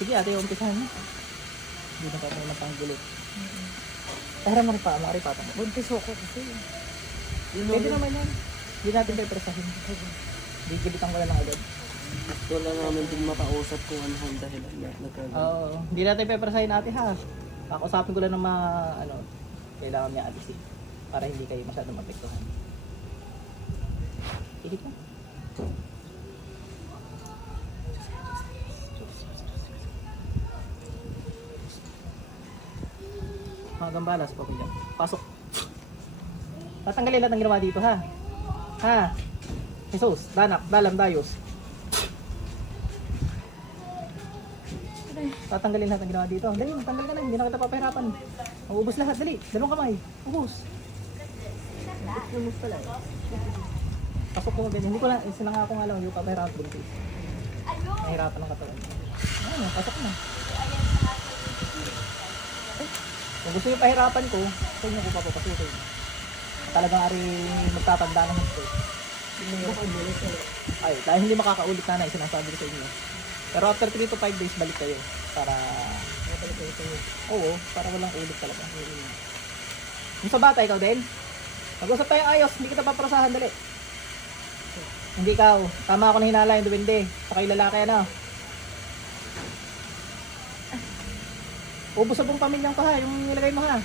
Sige ate, umpisahan mo. Hindi na pa tayo matanggulit. Tara mo rin pa. Buntis ako kasi. Pwede naman yan. Hindi natin pepresahin. Hindi gibitan ko na lang agad. Wala namin din makausap kung ano ang dahilan na nagkagawa. Oo. Hindi natin pepresahin ate ha. Kakausapin ko lang ng mga, ano, kailangan niya alisin. Para hindi kayo masyadong mapektuhan. Higit mo. Mga gambalas, pamilya. Pasok. Tatanggalin lahat ng ginawa dito ha. Ha? Jesus, danak, dalam, dayos. Tatanggalin lahat ng ginawa dito. Dali, tanggal ka na. Hindi na kita papahirapan. Ubus lahat, dali. Dalawang kamay. Ubus. Namus pala. Pasok ko ganyan. Hindi ko lang, sinanga ko nga lang yung papahirapan. Nahirapan ng katawan. Ayun, pasok na. Kung gusto yung pahirapan ko, sa inyo ko papapasukin. Talagang ari magtatanda ng gusto. Ay, dahil hindi makakaulit na na, sinasabi ko sa inyo. Pero after 3 to 5 days, balik kayo. Para, oo, para walang ulit talaga. Yung sa bata, ikaw din? Mag-usap tayo ayos, hindi kita paprasahan, dali. Hindi ikaw. Tama ako na hinala yung duwende. Sa kayo lalaki, ano? Ubus sa buong pamilyang ko ha, yung nilagay mo ha.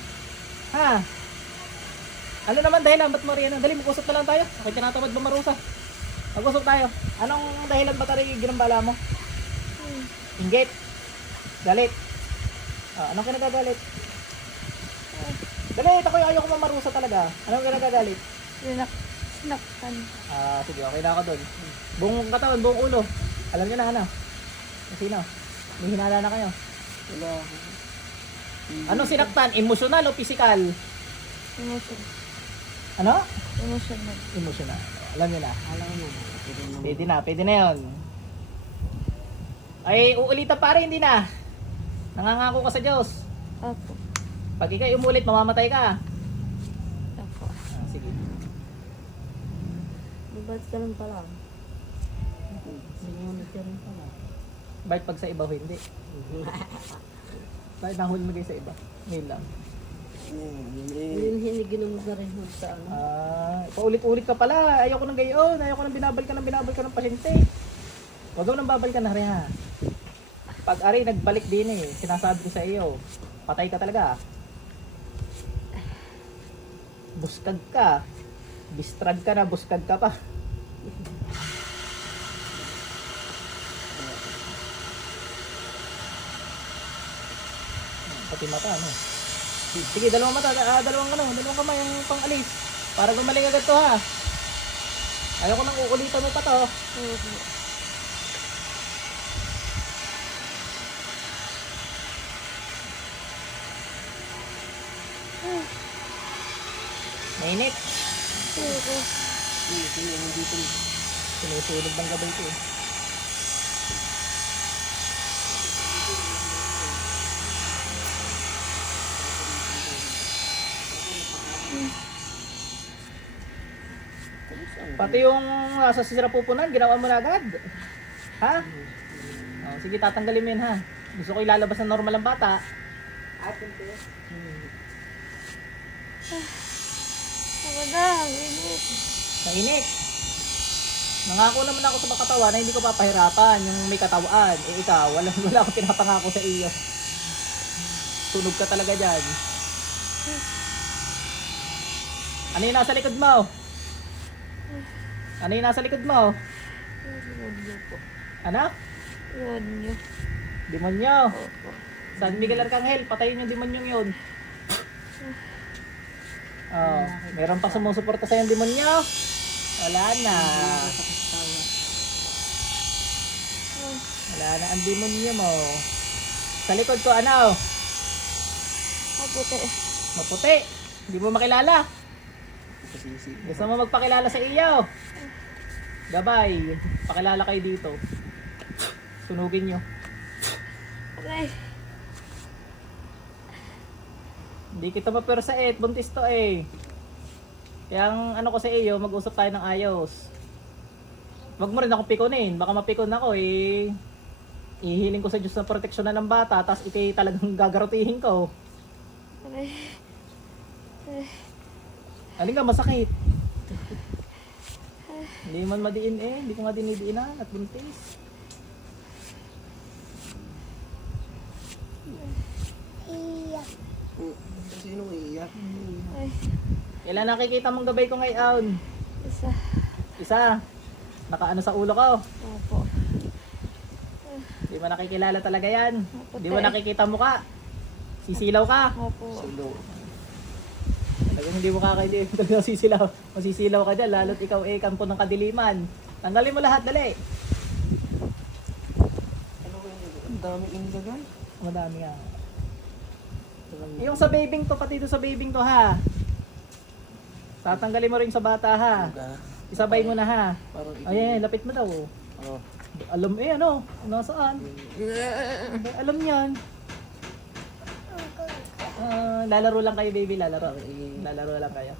Ha? Ano naman dahilan? Ba't ano? Dali, mag-usap na lang tayo. Ako'y tinatamad ba marusa? Mag-usap tayo. Anong dahilan ba tayo ginambala mo? Inggit. Galit. Ah, anong kinagagalit? Galit, ako ayaw ko mamarusa talaga. Anong kinagagalit? Sinak, sinaktan. Ah, sige, okay na ako doon. Buong katawan, buong ulo. Alam niyo na, ano? Sino? May hinala na kayo. Wala. Anong sinaktan? Emotional o physical? Emotion. Ano? Emotional. Emotional. Alam niyo na. Alam mo. Pwede naman. Pwede na, pwede na yun. Ay, uulitan pa rin, hindi na. Nangangako ka sa Diyos. Apo. Pag ikay umulit, mamamatay ka. Apo. Ah, sige. Ba't ka lang pala? Sinunod ka rin pala. Bakit pag sa iba, hindi? Bakit nahuli mo kayo sa iba? Ngayon lang. Yun, eh. Hindi, hindi ginamot na rin hod sa ano. Ah, paulit-ulit ka pala. Ayoko nang gayon. Ayoko nang binabal ka nang binabal ka ng pasyente. Huwag mo nang babal ka na rin ha. Pag ari nagbalik din eh, sinasabi ko sa iyo, patay ka talaga. Buskag ka. Bistrag ka na, buskag ka pa. Pati mata, ano? Sige, dalawang mata, ah, dalawang ano, dalawang kamay ang pang-alis. Para gumaling agad to ha. Ayaw ko nang uulitan mo pa to. Mainit. Opo. Hindi, hindi, hindi. Sinusunog ng gabay ko eh. Pati yung nasa sira pupunan, ginawa mo na agad. Ha? Oh, sige, tatanggalin mo yun ha. Gusto ko ilalabas ng normal ang bata. Hmm. Ako na, init. Mainit. Nangako naman ako sa mga katawan na hindi ko papahirapan yung may katawan. Eh ikaw, wala, wala akong pinapangako sa iyo. Tunog ka talaga dyan. Ano yung nasa likod mo? Ano yung nasa likod mo? Demonyo po. Ano? Demonyo. Demonyo. Opo. San Miguel Arcangel, patayin yung demonyong yun. Oh, meron pa sumusuporta sa yung demonyo? Wala na. Wala na ang demonyo mo. Sa likod ko, ano? Apo te. Maputi. Hindi mo makilala. Gusto mo magpakilala sa iyo? Gabay. Pakilala kayo dito. Sunugin nyo. Aray. Hindi kita mapersaet. Buntis to eh. Kaya ang ano ko sa iyo, mag-usap tayo ng ayos. Wag mo rin ako pikunin. Baka mapikon ako eh. ihiling ko sa Diyos na proteksyon na ng bata, tapos iti talagang gagarutihin ko. Aray. Alin ka, masakit. Hindi man madiin eh, hindi ko nga dinidiinan at buntis. Hmm. Sino iiyak? Ay, Kailan nakikita mong gabay ko ngayon? isa. Isa, nakaano sa ulo ko. Opo. Di mo nakikilala talaga yan. Maputi. Di mo nakikita mukha. Sisilaw ka. Opo. Sulo. Talagang hindi mo kakaili. Talagang sisilaw. Masisilaw ka dyan. Lalo't ikaw eh, kampo ng kadiliman. Tanggalin mo lahat, dali. Ano ko yun? Ang daming inilagay. Madami nga. Yung sa babing to, pati doon sa babing to ha. Tatanggalin mo rin sa bata ha. Diba? Isabay mo na ha. Ayan, lapit mo daw. Oh. Alam eh ano, nasaan? Ay, Alam niyan. Ah, lalaro lang kayo baby, lalaro. Lalaro lang kayo.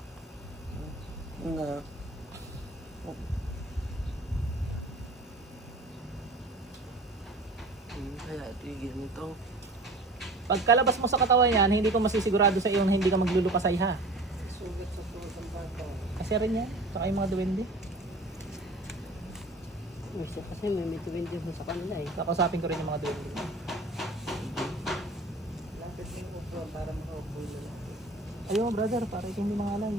Nga. Kaya ito yung ganito. Pagkalabas mo sa katawan yan, hindi ko masisigurado sa iyo na hindi ka maglulupasay ha. Sugat sa sugat ng bata. Kasi rin yan, saka yung mga duwende. Kasi may may mo sa kanila eh. Kakausapin ko rin yung mga duwende. Mo yung upuan para makaupo na lang. Ayun brother, para ikaw hindi mangalan.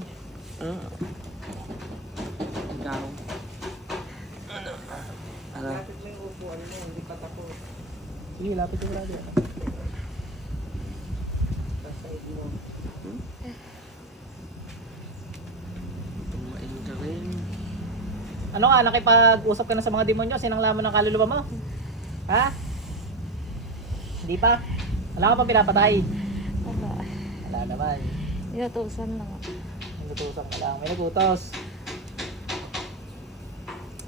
Ah. Ikaw. Ano? Ano? Lapit mo yung upuan mo, hindi pa tapos. Sige, lapit ko brother. Sa side mo. Hmm? Tumain ka rin. Ano nga, nakipag-usap ka na sa mga demonyo, sinangla mo ng kaluluwa mo? Ha? Hindi pa? Wala ka pa pinapatay? Naman. Inutusan lang ako. Nagutusan ka lang. May nagutos.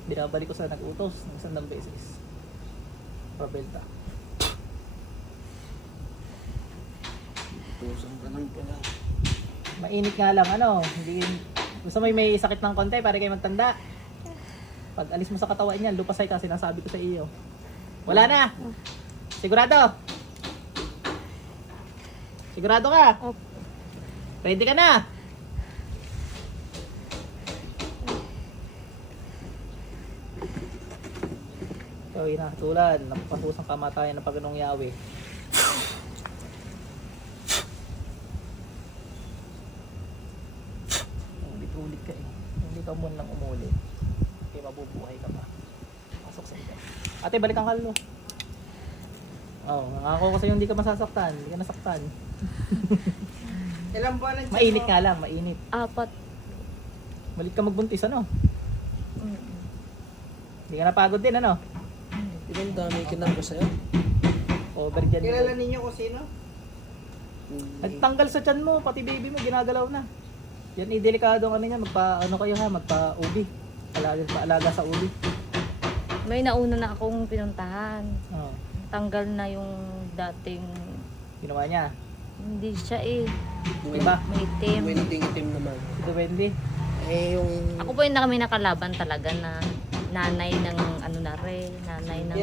Binabalik ko sa nagutos ng isang beses. Probelta. Tusan ka lang pala. Mainit nga lang, ano, hindi, gusto mo may sakit ng konti para kayo magtanda. Pag alis mo sa katawan niyan, lupasay ka, sinasabi ko sa iyo. Wala na! Sigurado! Sigurado ka? Opo. Ready ka na? So, inahatulan, napapahusang kamatayan ng Panginoong Yahweh. Ulit-ulit ka eh. Hindi ka muna lang umulit. Okay, mabubuhay ka pa. Pasok sa ito. Ate, balik ang kalo. Oo, oh, nangako ko sa'yo hindi ka masasaktan. Hindi ka nasaktan. Ilang buwan ang Mainit nga lang, mainit. Apat. Malit ka magbuntis, ano? Mm. Hindi ka napagod din, ano? Ilang dami kinako sa'yo? Over dyan. Kilala ninyo kung sino? Nagtanggal sa tiyan mo, pati baby mo, ginagalaw na. Yan, i-delikado ano niya, magpa, ano kayo ha, magpa-ubi. Alaga, paalaga sa ubi. May nauna na akong pinuntahan. Oo. Tanggal na yung dating... Ginawa niya. Hindi siya eh. Diba? May itim. May naging itim naman. Ito, Wendy. Eh, yung... Ako po yung na kami nakalaban talaga na nanay ng ano na rin, nanay ng